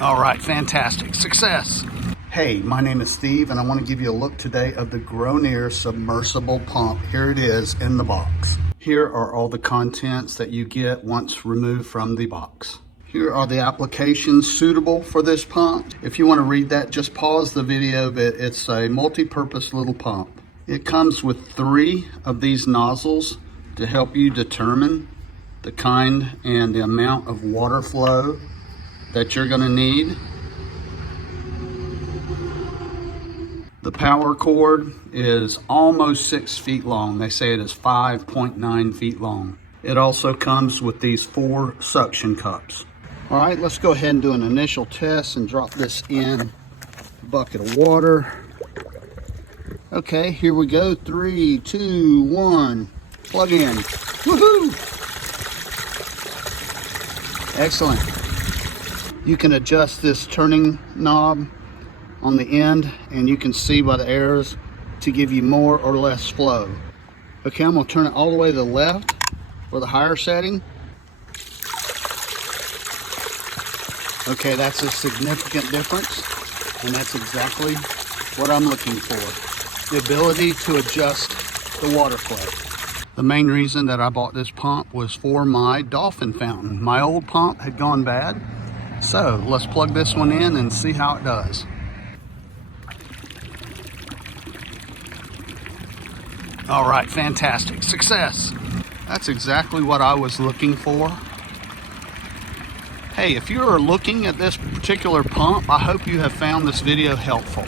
All right, fantastic. Success. Hey, my name is Steve, and I want to give you a look today of the Growneer Submersible Pump. Here it is in the box. Here are all the contents that you get once removed from the box. Here are the applications suitable for this pump. If you want to read that, just pause the video, but it's a multi-purpose little pump. It comes with 3 of these nozzles to help you determine the kind and the amount of water flow that you're going to need. The power cord is almost 6 feet long. They say it is 5.9 feet long. It also comes with these 4 suction cups. All right, let's go ahead and do an initial test and drop this in a bucket of water. Okay, here we go. 3, 2, 1, plug in. Woohoo! Excellent. You can adjust this turning knob on the end, and you can see by the arrows to give you more or less flow. Okay, I'm gonna turn it all the way to the left for the higher setting. Okay, that's a significant difference, and that's exactly what I'm looking for. The ability to adjust the water flow. The main reason that I bought this pump was for my dolphin fountain. My old pump had gone bad, so let's plug this one in and see how it does. All right, fantastic. Success. That's exactly what I was looking for. Hey, if you're looking at this particular pump, I hope you have found this video helpful.